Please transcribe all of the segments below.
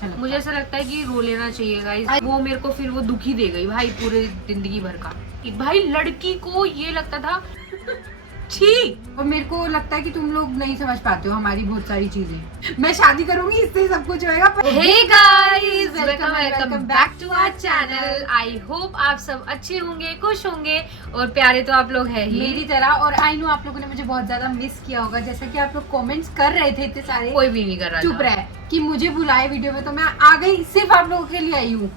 अच्छा लगता मुझे ऐसा लगता है कि रो लेना चाहिए गाइस। वो मेरे को फिर वो दुखी दे गई भाई पूरे जिंदगी भर का। भाई लड़की को ये लगता था छी। और मेरे को लगता है कि तुम लोग नहीं समझ पाते हो हमारी बहुत सारी चीजें। मैं शादी करूंगी इससे सब कुछ होएगा। Hey guys, welcome back to our channel. I hope आप सब अच्छे होंगे, खुश होंगे और प्यारे तो आप लोग हैं ही मेरी तरह। और आई नो आप लोगों ने मुझे बहुत ज्यादा मिस किया होगा, जैसा कि आप लोग कमेंट्स कर रहे थे इतने सारे। कोई भी नहीं कर रहा चुप रहे कि मुझे बुलाए वीडियो में, तो मैं आ गई, सिर्फ आप लोगों के लिए आई हूँ।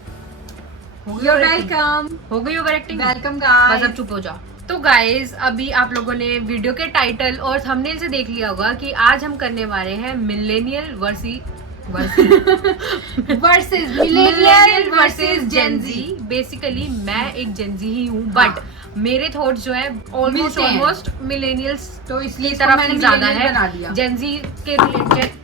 वेलकम, हो गई ओवर एक्टिंग। वेलकम बस गाइस। अब चुप हो जाओ। तो गाइस अभी आप लोगों ने वीडियो के टाइटल और थंबनेल से देख लिया होगा कि आज हम करने वाले हैं मिलेनियल वर्सेस जेनजी। बेसिकली मैं एक जेनजी ही हूँ, बट मेरे थॉट्स जो है ऑलमोस्ट मिलेनियल्स तो इसलिए की इसको तरफ मैंने ही ज्यादा millennial बना दिया। है। जेनजी के रिलेटेड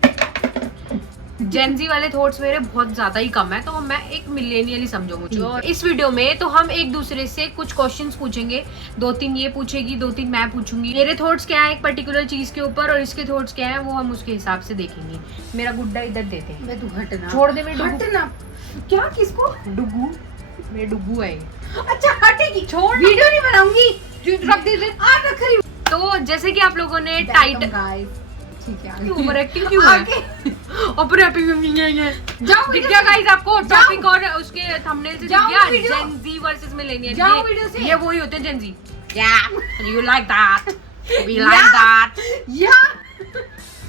जेनजी वाले थॉट्स मेरे बहुत ज्यादा ही कम है, तो मैं एक मिलेनियल ही समझो मुझे। और इस वीडियो में तो हम एक दूसरे से कुछ क्वेश्चंस पूछेंगे, 2-3 ये पूछेगी, 2-3 मैं पूछूंगी। मेरे थॉट्स क्या है एक पर्टिकुलर चीज के ऊपर और इसके थॉट्स क्या है वो हम उसके हिसाब से देखेंगे। मेरा गुड्डा इधर देते हैं। मैं तू हटना, छोड़ दे मेरे हटना। क्या किसको? डुगू, मेरे डुगू है। अच्छा हटेगी, छोड़, वीडियो नहीं बनाऊंगी। रख दे। आ रख रही हूँ। तो जैसे कि आप लोगों ने टाइटल, ठीक है, ओवर एक्टिंग क्यों है? ओवर एक्टिंग जाओ दिख गया गाइस आपको टॉपिक और उसके थंबनेल से दिख जाओ गया वीडियो। Gen Z versus millennial. जाओ वीडियो से। ये वही होते हैं Gen Z. You like that, we like that. या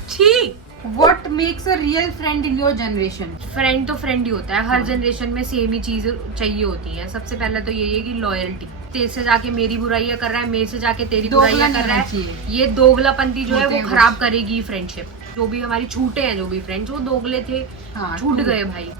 छी। What makes a real friend in your generation? Friend तो फ्रेंड ही होता है, हर जनरेशन में सेम ही चीज चाहिए होती है। सबसे पहले तो यही है कि लॉयल्टी। तेरे से जाके मेरी बुराइयां कर रहा है, मेरे से जाके तेरी बुराइयां कर रहा है, ये दोगलापंती जो है वो खराब करेगी फ्रेंडशिप। जो भी हमारी छूटे हैं, जो भी फ्रेंड्स वो दोगले थे, छूट गए भाई।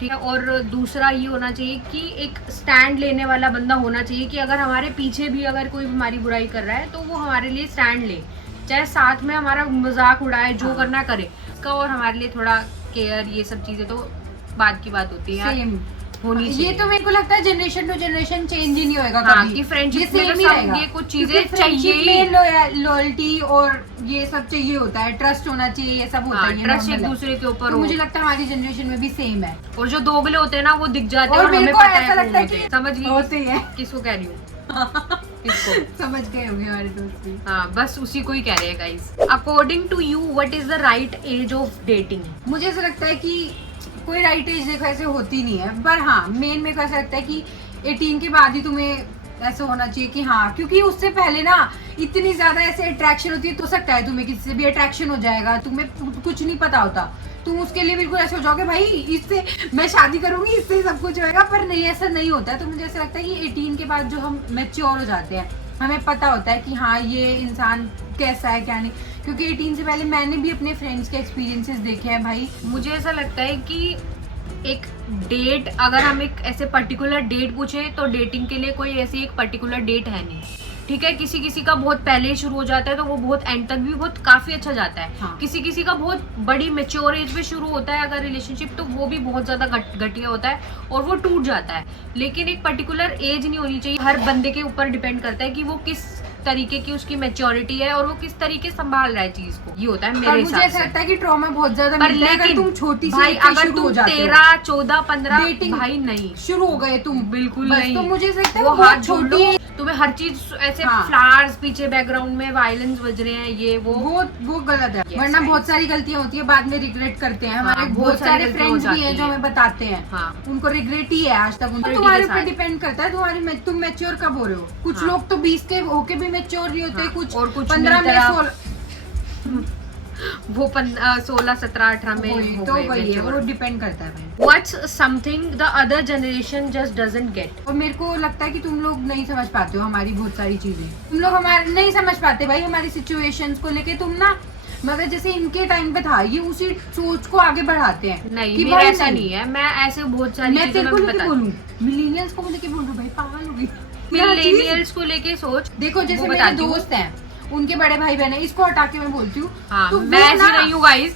ठीक है। और दूसरा ये होना चाहिए कि एक स्टैंड लेने वाला बंदा होना चाहिए कि अगर हमारे पीछे भी अगर कोई हमारी बुराई कर रहा है तो वो हमारे लिए स्टैंड ले, चाहे साथ में हमारा मजाक उड़ाए, जो करना करे इसका। और हमारे लिए थोड़ा केयर, ये सब चीजें तो बाद की बात होती है, होनी चाहिए। ये तो मेरे को लगता है जनरेशन टू जनरेशन चेंज ही नहीं होएगा कभी। कि फ्रेंडशिप में में ही रहेगा। ये कुछ चीजें चाहिए, में लॉयल्टी और ये सब चाहिए होता है, ट्रस्ट होना चाहिए, ये सब होता है। ट्रस्ट एक दूसरे के ऊपर। तो मुझे लगता है हमारी जनरेशन में भी सेम है। और जो दोगले होते हैं ना वो दिख जाते हैं और हमें पता है कि समझ गई किसको कह रही हूँ। समझ गए होंगे हमारे दोस्त भी। हाँ, बस उसी को ही कह रहे हैं guys. According to you what is the right age of dating? मुझे ऐसा लगता है कि कोई राइट एज देखो ऐसे होती नहीं है, पर हाँ मेन मेरे को ऐसा लगता है कि 18 के बाद ही तुम्हें ऐसा होना चाहिए कि हाँ, क्योंकि उससे पहले ना इतनी ज्यादा ऐसे अट्रैक्शन होती है, तो सकता है तुम्हें किसी से भी अट्रैक्शन हो जाएगा, तुम्हें कुछ नहीं पता होता, तुम उसके लिए बिल्कुल ऐसे हो जाओगे भाई इससे मैं शादी करूंगी, इससे सब कुछ होएगा। पर नहीं, ऐसा नहीं होता है। तो मुझे ऐसा लगता है कि 18 के बाद जो हम मैच्योर हो जाते हैं, हमें पता होता है कि हाँ ये इंसान कैसा है क्या नहीं। क्योंकि 18 से पहले मैंने भी अपने फ्रेंड्स के एक्सपीरियंसेस देखे हैं भाई। मुझे ऐसा लगता है कि एक डेट, अगर हम एक ऐसे पर्टिकुलर डेट पूछे तो डेटिंग के लिए कोई ऐसी एक पर्टिकुलर डेट है नहीं। ठीक है, किसी किसी का बहुत पहले शुरू हो जाता है तो वो बहुत एंड तक भी बहुत काफी अच्छा जाता है। हाँ। किसी किसी का बहुत बड़ी मेच्योर एज पे शुरू होता है अगर रिलेशनशिप, तो वो भी बहुत ज्यादा घटिया होता है और वो टूट जाता है। लेकिन एक पर्टिकुलर एज नहीं होनी चाहिए। हर बंदे के ऊपर डिपेंड करता है कि वो किस तरीके की उसकी मेच्योरिटी है और वो किस तरीके संभाल रहा है चीज को। ये होता है मेरे हिसाब से। मुझे ऐसा लगता है कि ट्रॉमा बहुत ज्यादा पर मिलता है अगर लेकिन तुम छोटी सी भाई, अगर शुरू हो तुम जाते हो। 13, 14, 15 Dating भाई नहीं शुरू हो गए तुम, बिल्कुल बस नहीं। तो मुझे ऐसा लगता है वो वो हाथ बहुत छोड़ छोटी लो, तुम्हें हर चीज ऐसे हाँ। फ्लावर्स पीछे बैकग्राउंड में वायलेंस बज रहे हैं, ये वो गलत है। Yes, वरना right. बहुत सारी गलतियां होती है, बाद में रिग्रेट करते हैं। हमारे हाँ, बहुत सारे गलतियां हो फ्रेंड्स भी हैं जाती जो हमें बताते हैं, हाँ। उनको रिग्रेट ही है आज तक। Regret तुम्हारे के ऊपर साथ। डिपेंड करता है तुम मैच्योर कब हो रहे हो। कुछ हाँ। लोग तो 20 के होके भी मैच्योर नहीं होते, हाँ, कुछ और कुछ 15 में, 16 वो 16, 17, 18 में हो तो गए वही है, वो mature। डिपेंड करता है भाई। What's something the other generation just doesn't get? और मेरे को लगता है कि तुम लोग नहीं समझ पाते हो हमारी बहुत सारी चीजें। तुम लोग हमारे नहीं समझ पाते भाई हमारी सिचुएशंस को लेके। तुम ना मगर जैसे इनके टाइम पे था, ये उसी सोच को आगे बढ़ाते हैं। नहीं, कि मेरा भाई ऐसा नहीं है। मैं ऐसे बहुत सारी मैं तेरे को चीजें लेके बोलूं, मिलेनियल्स को लेके बोल रहा हूं भाई, पागल हो गई। मिलेनियल्स को लेके सोच। देखो जैसे वो मेरे बताती हूँ। दोस्त हैं, उनके बड़े भाई बहन है, इसको हटा के मैं बोलती हूँ। हाँ, तो मैं वो ऐसी ना- नहीं हूँ गाइस।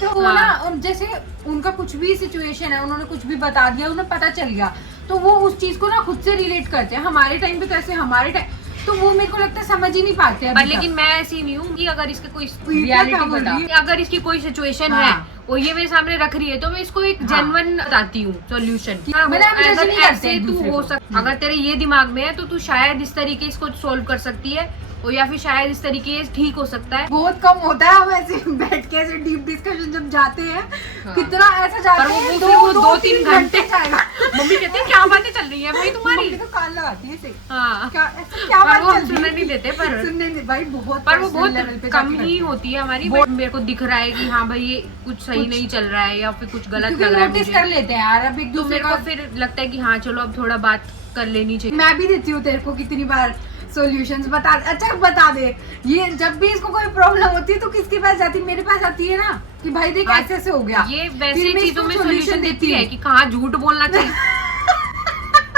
तो वो हाँ। ना जैसे उनका कुछ भी सिचुएशन है, उन्होंने कुछ भी बता दिया, उन्हें पता चल गया, तो वो उस चीज को ना खुद से रिलेट करते हैं। हमारे टाइम पे तो ऐसे हमारे टाइम तो वो मेरे को लगता है समझ ही नहीं पाते हैं पर अभी तक। लेकिन मैं ऐसी नहीं हूँ कि अगर इसके कोई क्या रियलिटी बोल बता, रही है? अगर इसकी कोई सिचुएशन हाँ। है वो ये मेरे सामने रख रही है तो मैं इसको एक जेन्युइन बताती हूँ सोल्यूशन। मतलब हम जैसे नहीं करते ऐसे एक तू दूसरे हो को। सकता, अगर तेरे ये दिमाग में है तो तू शायद इस तरीके इसको सोल्व कर सकती है, और या फिर शायद इस तरीके ये ठीक हो सकता है। बहुत कम होता है हम ऐसे बैठ के ऐसे डीप डिस्कशन जब जाते हैं, हाँ। कितना ऐसा जाते पर वो हैं फिर वो 2-3 घंटे जाएगा। मम्मी कहती है क्या बातें चल रही है भाई तुम्हारी। मम्मी तो कान लगाती है ऐसे। हाँ क्या ऐसा क्या पर बात वो चल रही सुनने है? नहीं देते, पर सुनने नहीं भाई, बहुत पर वो personal बहुत level पे कम जाके ही करते हैं। होती है हमारी। बट मेरे को दिख रहा है कि हाँ भाई ये कुछ सही कुछ- नहीं चल रहा है या फिर कुछ गलत क्योंकि लग रहा है नोटिस मुझे, कर लेते हैं यार, अब एक तो दूसरे मेरे का। को फिर लगता है कि हाँ चलो अब थोड़ा बात कर लेनी चाहिए। मैं भी देती हूँ तेरे को कितनी बार सॉल्यूशंस, बता अच्छा बता दे। ये जब भी इसको कोई प्रॉब्लम होती है तो किसके पास जाती है? मेरे पास आती है ना कि भाई देख हाँ, ऐसे ऐसे हो गया। ये फिर वैसे मैं चीजों में इसको सोल्यूशन देती है हूँ। कि कहाँ झूठ बोलना चाहिए।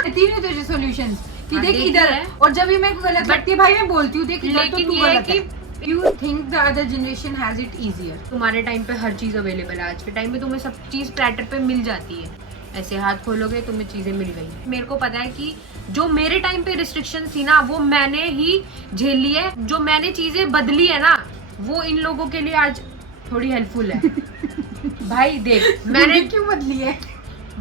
देती नहीं तुझे सॉल्यूशंस कि हाँ, देख देती इधर है। और जब भी मेरे को गलत But- लगती है भाई मैं बोलती हूँ देख इधर तो लेकिन तू ये है गलत है। कि you think the other generation has it easier. तुम्हारे टाइम पे हर चीज अवेलेबल है, आज के टाइम पे तुम्हें सब चीज प्लेटर पे मिल जाती है। ऐसे हाथ खोलोगे तुम्हें चीजें मिल गई। मेरे को पता है कि जो मेरे टाइम पे रिस्ट्रिक्शन थी ना वो मैंने ही झेली है, जो मैंने चीजें बदली है ना वो इन लोगों के लिए आज थोड़ी हेल्पफुल है। भाई देख मैंने क्यों बदली है?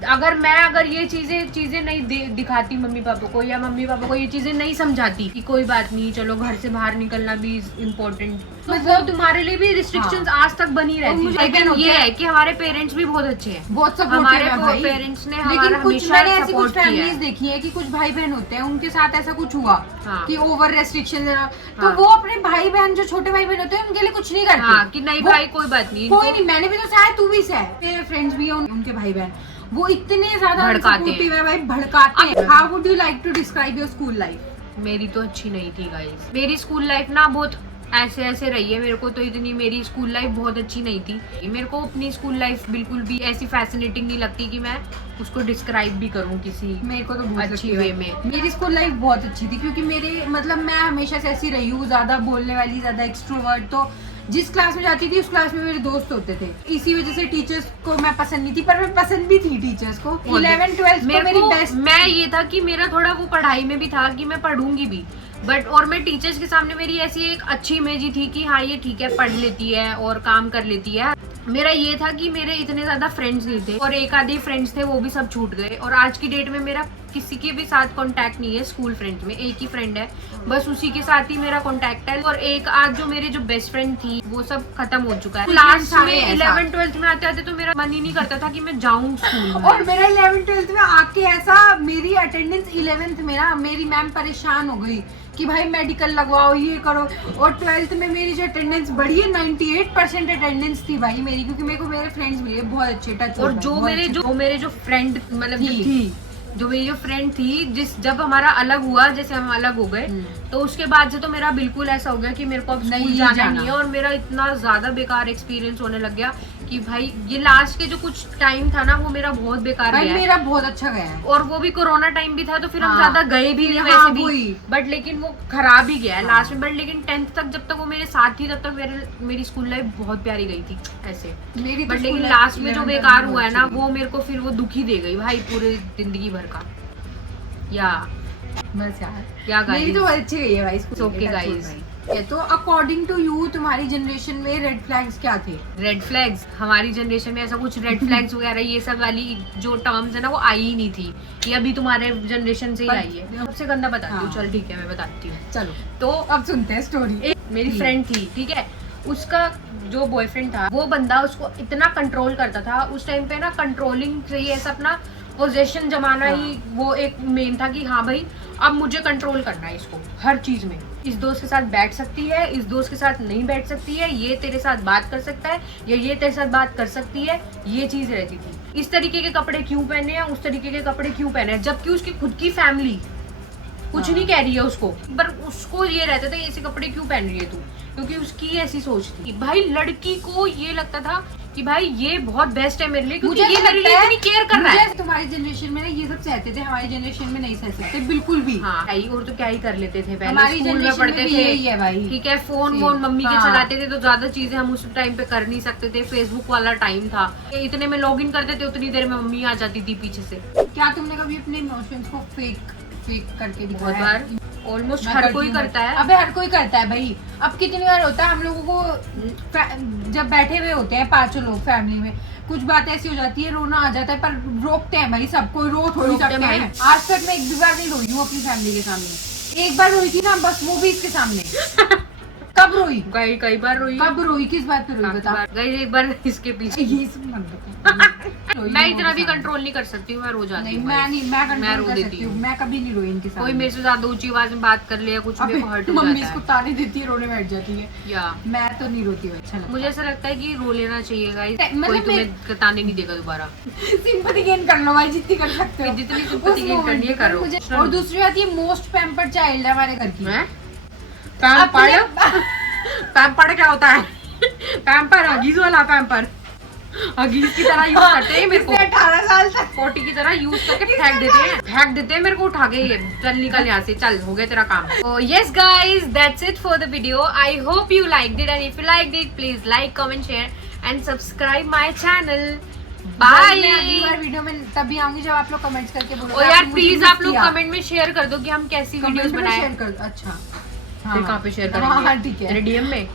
अगर ये चीजें नहीं दिखाती मम्मी पापा को, या मम्मी पापा को ये चीजें नहीं समझाती कि कोई बात नहीं चलो घर से बाहर निकलना भी इम्पोर्टेंट, तो वो तुम्हारे लिए भी रिस्ट्रिक्शंस आज तक बनी रहती मुझे है। again लेकिन होता ये है- है कि हमारे पेरेंट्स भी बहुत अच्छे हैं, बहुत सपोर्टिव हमारे है भाई। पेरेंट्स ने लेकिन हमारा कुछ हमेशा मैंने ऐसी कुछ सपोर्ट किया फैमिलीज है। देखी है कि कुछ भाई बहन होते हैं उनके साथ ऐसा कुछ हुआ हाँ। कि ओवर रेस्ट्रिक्शन तो हाँ। वो अपने भाई बहन जो छोटे भाई बहन होते हैं उनके लिए कुछ नहीं करते। हाँ कि नहीं वो- भाई कोई बात नहीं, कोई इनको- नहीं, मैंने भी तो सहा है, तू भी सहा है, मेरे फ्रेंड्स भी हैं उनके भाई बहन, वो इतने ज्यादा भड़काते सपोर्टिव है भाई, भड़काते हैं। How would you like to describe your school life? मेरी तो अच्छी नहीं थी गाइस। मेरी स्कूल लाइफ ना बहुत ऐसे रही है। मेरे को तो इतनी मेरी स्कूल लाइफ बहुत अच्छी नहीं थी। मेरे को अपनी स्कूल लाइफ बिल्कुल भी ऐसी फैसिनेटिंग नहीं लगती कि मैं उसको डिस्क्राइब भी करूं किसी मेरे को तो बहुत अच्छी लगती है। वे में। मेरी स्कूल लाइफ बहुत अच्छी थी क्योंकि मेरे मतलब मैं हमेशा से ऐसी रही हूँ, ज्यादा बोलने वाली, ज्यादा एक्सट्रोवर्ट। तो जिस क्लास में जाती थी उस क्लास में मेरे दोस्त होते थे, इसी वजह से टीचर्स को मैं पसंद नहीं थी, पर मैं पसंद भी थी टीचर्स को। 11 12 में मेरी बेस्ट। मैं ये था कि मेरा थोड़ा वो पढ़ाई में भी था कि मैं पढ़ूंगी भी, बट और मैं टीचर्स के सामने मेरी ऐसी एक अच्छी इमेज ही थी कि हाँ ये ठीक है पढ़ लेती है और काम कर लेती है। मेरा ये था कि मेरे इतने ज्यादा फ्रेंड्स नहीं थे, और एक आधे फ्रेंड्स थे वो भी सब छूट गए, और आज की डेट में मेरा किसी के भी साथ कांटेक्ट नहीं है। स्कूल फ्रेंड्स में एक ही फ्रेंड है, बस उसी के साथ ही मेरा कांटेक्ट है, और एक आज जो मेरे जो बेस्ट फ्रेंड थी वो सब खत्म हो चुका है। लास्ट में 11 12 में आते आते तो मेरा मन ही नहीं करता था कि मैं जाऊँ स्कूल में। और मेरा 11 12 में आके ऐसा मेरी अटेंडेंस 11th में ना मेरी मैम परेशान हो गई कि भाई मेडिकल लगवाओ ये करो, और 12th में मेरी जो अटेंडेंस बढ़ी है 98% अटेंडेंस थी भाई मेरी, क्योंकि मेरे को मेरे फ्रेंड्स मिले बहुत अच्छे टच। और जो मेरे जो फ्रेंड मतलब जो मेरी जो फ्रेंड थी जब हमारा अलग हुआ, जैसे हम अलग हो गए, तो उसके बाद से तो मेरा बिल्कुल ऐसा हो गया कि मेरे को अब स्कूल जाना नहीं है, और मेरा इतना ज्यादा बेकार एक्सपीरियंस होने लग गया कि भाई ये लास्ट के जो कुछ टाइम था ना वो मेरा बहुत बेकार गया है। मेरा बहुत अच्छा गया है, और वो भी कोरोना टाइम भी था, तो फिर हम हाँ, ज्यादा गए भी नहीं हाँ, वैसे भी, बट लेकिन वो खराब ही गया है लास्ट में। बट लेकिन 10th तक जब तक वो मेरे साथ थी तब तक मेरी स्कूल लाइफ बहुत प्यारी गई थी ऐसे। मेरी बट लेकिन लास्ट में जो बेकार हुआ है ना वो मेरे को फिर वो दुखी दे गई भाई पूरे जिंदगी भर का। या बस यार क्या गाइस, मेरी तो बहुत अच्छी गई है भाई स्कूल। ओके गाइस, ये तो अकॉर्डिंग टू यू तुम्हारी जनरेशन में रेड फ्लैग्स क्या थे? रेड फ्लैग्स हमारी जनरेशन में ऐसा कुछ रेड फ्लैग्स वगैरह ये सब वाली जो टर्म्स है ना वो आई ही नहीं थी, ये अभी तुम्हारे जनरेशन से ही आई है। सबसे गंदा बताती हूँ, चल ठीक है मैं बताती हूँ। चलो तो अब सुनते हैं स्टोरी। मेरी फ्रेंड थी, ठीक है, उसका जो बॉयफ्रेंड था वो बंदा उसको इतना कंट्रोल करता था उस टाइम पे ना, कंट्रोलिंग से ही ऐसा अपना पोजीशन जमाना ही वो एक मेन था कि हाँ भाई अब मुझे कंट्रोल करना है इसको हर चीज में। इस दोस्त के साथ बैठ सकती है, इस दोस्त के साथ नहीं बैठ सकती है, ये तेरे साथ बात कर सकता है या ये तेरे साथ बात कर सकती है, ये चीज रहती थी। इस तरीके के कपड़े क्यों पहने हैं, उस तरीके के कपड़े क्यों पहने हैं, जबकि उसकी खुद की फैमिली कुछ नहीं कह रही है उसको, पर उसको ये रहता था ऐसे कपड़े क्यों पहन रही है तू, क्योंकि उसकी ऐसी सोच थी। भाई लड़की को ये लगता था कि भाई ये बहुत बेस्ट है मेरे लिए, क्योंकि ये मेरे लिए इतनी केयर कर रहा है। तुम्हारी जनरेशन में ना ये सब सहते थे, हमारी जनरेशन में नहीं सह सकते बिल्कुल भी। हाँ, और तो क्या ही कर लेते थे पहले, हमारी स्कूल में जनरेशन पढ़ते में भी थे, यही है भाई। ठीक है, फोन मम्मी के चलाते थे तो ज्यादा चीजें हम उस टाइम पे कर नहीं सकते थे। फेसबुक वाला टाइम था, इतने में लॉग इन करते थे उतनी देर में मम्मी आ जाती थी पीछे से। क्या तुमने कभी अपने इमोशंस को फेक करके दिखाया? बहुत बार ऑलमोस्ट मैं हर करती कोई हूँ। करता है। अबे हर कोई करता है भाई। अब कितनी बार होता है हम लोगों को जब बैठे हुए होते हैं 5 लोग फैमिली में, कुछ बात ऐसी हो जाती है, रोना आ जाता है, पर रोकते हैं भाई, सब कोई रो थोड़ी रोकते सकते हैं। हैं। आज तक मैं एक भी बार नहीं रोई हूँ अपनी फैमिली के सामने। एक बार रोई थी ना, बस वो भी इसके सामने। कब रोई? कई बार रोई। कब रोई? किस बात पे रोई बता? गाइस एक बार इसके पीछे ये सब मत बता। रोई मैं हूँ इतना भी उनके कंट्रोल नहीं कर सकती हूँ, मैं रो सामने। जाती नहीं हूँ। मैं नहीं, मैं मैं रो कंट्रोल कर देती सकती हूँ। हूँ। मैं कभी नहीं रोई इनके सामने। कोई मेरे से ज्यादा ऊंची आवाज में बात कर ले या कुछ अबे, मेरे को हर्ट हो मम्मी जाता इसको है। ताने देती है, रोने बैठ जाती है। या मैं तो नहीं रोती हूँ, अच्छा लगता मुझे ऐसा लगता है कि रो लेना चाहिए गाइस, मतलब कोई तुम्हें ताने नहीं देगा दोबारा। है। सिंपैथी गेन कर लो भाई, जितनी कर सकते हो। जितनी sympathy उस gain moment करनी है, पे करो। मुझे- और दूसरी बात, ये मोस्ट पैम्पर्ड चाइल्ड है हमारे घर की। हैं? अपने- पैम्पर क्या होता है? पैम्पर हगीज वाला पैम्पर, हगीज की तरह यूज करते हैं मेरे को। इसने 18 साल तक। पोटी की तरह यूज करके फेंक देते हैं मेरे को उठा के। ये चल निकल यहाँ से, चल हो गया तेरा काम। तो yes guys, that's it for the video. I hope you liked it, and if you liked it please like, comment, share and subscribe my channel. Bye. मैं अगली बार वीडियो में तभी आऊंगी जब आप लोग कमेंट्स करके बोलोगे। और यार आपने मुझे प्लीज miss आप लोग किया। कमेंट में शेयर कर दो कि हम कैसी कमेंट वीडियोस में बनाएं। शेयर कर। अच्छा फिर कहाँ पे शेयर हाँ, करेंगे? हाँ, ठीक है। तेरे डीएम में।